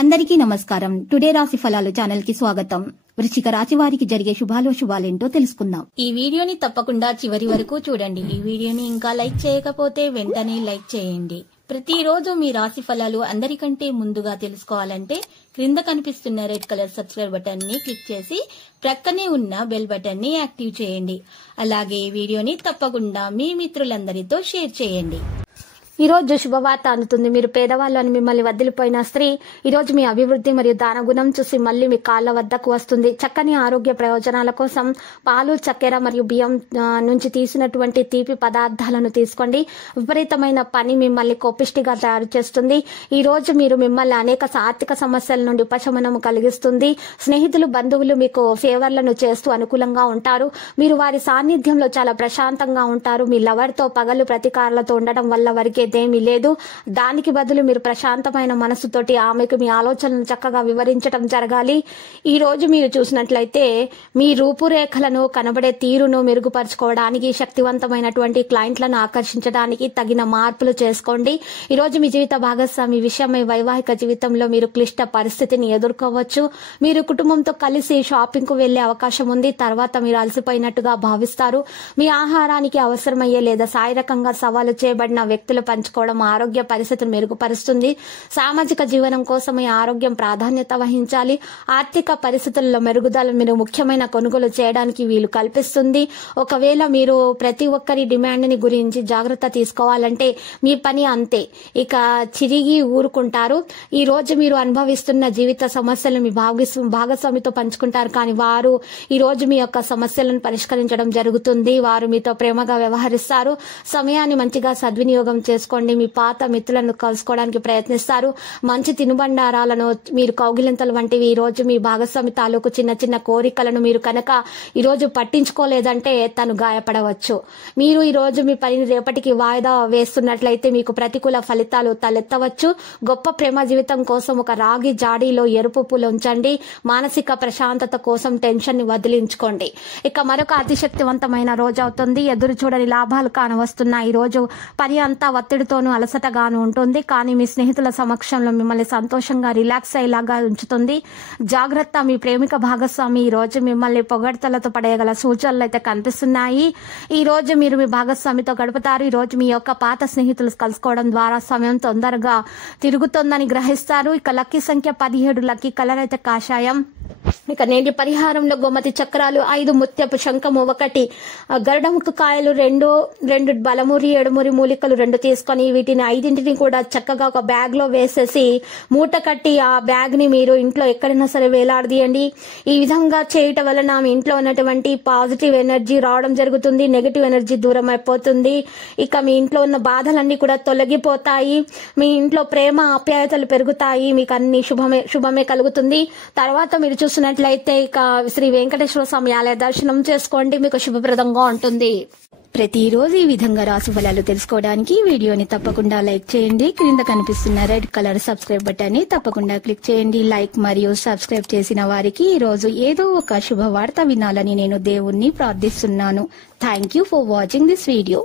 అందరికీ నమస్కారం. టుడే రాశి ఫలాలు ఛానల్ కి స్వాగతం. వృశ్చిక రాశి వారికి జరిగే శుభాలేంటో తెలుసుకుందాం. ఈ వీడియోని తప్పకుండా చివరి వరకు చూడండి. ఈ వీడియోని ఇంకా లైక్ చేయకపోతే వెంటనే లైక్ చేయండి. ప్రతిరోజు మీ రాశి ఫలాలు అందరికంటే ముందుగా తెలుసుకోవాలంటే క్రింద కనిపిస్తున్న రెడ్ కలర్ సబ్స్క్రైబ్ బటన్ ని క్లిక్ చేసి ప్రక్కనే ఉన్న బెల్ బటన్ ని యాక్టివ్ చేయండి. అలాగే ఈ వీడియోని తప్పకుండా మీ మిత్రులందరితో షేర్ చేయండి. ఈ రోజు శుభవార్త అందుతుంది. మీరు పేదవాళ్ళు అని మిమ్మల్ని వదిలిపోయిన స్త్రీ ఈ రోజు మీ అభివృద్ధి మరియు దాన గుణం చూసి మళ్ళీ మీ కాళ్ల వద్దకు వస్తుంది. చక్కని ఆరోగ్య ప్రయోజనాల కోసం పాలు, చక్కెర మరియు బియ్యం నుంచి తీసినటువంటి తీపి పదార్థాలను తీసుకోండి. విపరీతమైన పని మిమ్మల్ని కోపిష్టిగా తయారు చేస్తుంది. ఈ రోజు మీరు మిమ్మల్ని అనేక ఆర్థిక సమస్యల నుండి ఉపశమనం కలిగిస్తుంది. స్నేహితులు, బంధువులు మీకు ఫేవర్లను చేస్తూ అనుకూలంగా ఉంటారు. మీరు వారి సాన్నిధ్యంలో చాలా ప్రశాంతంగా ఉంటారు. మీ లవర్ తో పగలు ప్రతీకారాలతో ఉండడం వల్ల వారికి ఏమీ లేదు. దానికి బదులు మీరు ప్రశాంతమైన మనసుతోటి ఆమెకు మీ ఆలోచనలు చక్కగా వివరించడం జరగాలి. ఈ రోజు మీరు చూసినట్లయితే మీ రూపురేఖలను, కనబడే తీరును మెరుగుపరచుకోవడానికి, శక్తివంతమైనటువంటి క్లయింట్లను ఆకర్షించడానికి తగిన మార్పులు చేసుకోండి. ఈ రోజు మీ జీవిత భాగస్వామి విషయమై వైవాహిక జీవితంలో మీరు క్లిష్ట పరిస్థితిని ఎదుర్కోవచ్చు. మీరు కుటుంబంతో కలిసి షాపింగ్ కు వెళ్లే అవకాశం ఉంది. తర్వాత మీరు అలసిపోయినట్టుగా భావిస్తారు. మీ ఆహారానికి అవసరమయ్యే లేదా శారీరకంగా సవాలు చేయబడిన వ్యక్తుల పంచుకోవడం ఆరోగ్య పరిస్థితిని మెరుగుపరుస్తుంది. సామాజిక జీవనం కోసం ఈ ఆరోగ్యం ప్రాధాన్యత వహించాలి. ఆర్థిక పరిస్థితుల్లో మెరుగుదల మీరు ముఖ్యమైన కొనుగోలు చేయడానికి వీలు కల్పిస్తుంది. ఒకవేళ మీరు ప్రతి ఒక్కరి డిమాండ్ ని గురించి జాగ్రత్త తీసుకోవాలంటే మీ పని అంతే, ఇక చిరిగి ఊరుకుంటారు. ఈ రోజు మీరు అనుభవిస్తున్న జీవిత సమస్యలు మీ భాగస్వామితో పంచుకుంటారు, కానీ వారు ఈ రోజు మీ యొక్క సమస్యలను పరిష్కరించడం జరుగుతుంది. వారు మీతో ప్రేమగా వ్యవహరిస్తారు. సమయాన్ని మంచిగా సద్వినియోగం చేసుకోండి. మీ పాత మిత్రులను కలుసుకోవడానికి ప్రయత్నిస్తారు. మంచి తినుబండారాలను, మీరు కౌగిలింతలు వంటివి ఈ రోజు మీ భాగస్వామి తాలూకు చిన్న చిన్న కోరికలను మీరు కనుక ఈ రోజు పట్టించుకోలేదంటే తను గాయపడవచ్చు. మీరు ఈ రోజు మీ పనిని రేపటికి వాయిదా వేస్తున్నట్లయితే మీకు ప్రతికూల ఫలితాలు తలెత్తవచ్చు. గొప్ప ప్రేమ జీవితం కోసం ఒక రాగి జాడీలో ఎరుపు పూలు ఉంచండి. మానసిక ప్రశాంతత కోసం టెన్షన్ ని వదిలించుకోండి. ఇక మరొక అతిశక్తివంతమైన రోజు అవుతుంది. ఎదురు చూడని లాభాలు కానవస్తున్న ఈ రోజు పని అంతా ఒత్తిడితోనూ అలసటగాను ఉంటుంది, కానీ మీ స్నేహితుల సమక్షంలో మిమ్మల్ని సంతోషంగా రిలాక్స్ అయ్యేలాగా ఉంచుతుంది. జాగ్రత్త, మీ ప్రేమిక భాగస్వామి ఈ రోజు మిమ్మల్ని పొగడ్తలతో పడేయగల సూచనలు అయితే కనిపిస్తున్నాయి. ఈ రోజు మీరు మీ భాగస్వామితో గడుపుతారు. ఈ రోజు మీ యొక్క పాత స్నేహితులు కలుసుకోవడం ద్వారా సమయం తొందరగా తిరుగుతోందని గ్రహిస్తారు. ఇక లక్కీ సంఖ్య 17, లక్కీ కలర్ అయితే కాషాయం. ఇక నేటి పరిహారంలో గోమతి చక్రాలు 5, ముత్యపు శంఖము 1, గరుడముఖ కాయలు 2 బలమురి, ఎడుమురి మూలికలు 2 తీసుకొని వీటిని 5ంటిని కూడా చక్కగా ఒక బ్యాగ్ లో వేసేసి మూట కట్టి ఆ బ్యాగ్ ని మీరు ఇంట్లో ఎక్కడైనా సరే వేలాడదీయండి. ఈ విధంగా చేయటం వలన మీ ఇంట్లో ఉన్నటువంటి పాజిటివ్ ఎనర్జీ రావడం జరుగుతుంది. నెగిటివ్ ఎనర్జీ దూరం అయిపోతుంది. ఇక మీ ఇంట్లో ఉన్న బాధలన్నీ కూడా తొలగిపోతాయి. మీ ఇంట్లో ప్రేమ, ఆప్యాయతలు పెరుగుతాయి. మీకు అన్ని శుభమే కలుగుతుంది. తర్వాత మీరు చూసినట్లయితే ఇక శ్రీ వెంకటేశ్వర స్వామి ఆలయ దర్శనం చేసుకోండి. మీకు శుభప్రదంగా ఉంటుంది. ప్రతిరోజు ఈ విధంగా రాశి ఫలాలు తెలుసుకోవడానికి వీడియోని తప్పకుండా లైక్ చేయండి. క్రింద కనిపిస్తున్న రెడ్ కలర్ సబ్స్క్రైబ్ బటన్ ని తప్పకుండా క్లిక్ చేయండి. లైక్ మరియు సబ్స్క్రైబ్ చేసిన వారికి ఈ రోజు ఏదో ఒక శుభవార్త వినాలని నేను దేవుణ్ణి ప్రార్థిస్తున్నాను. Thank you for watching this video.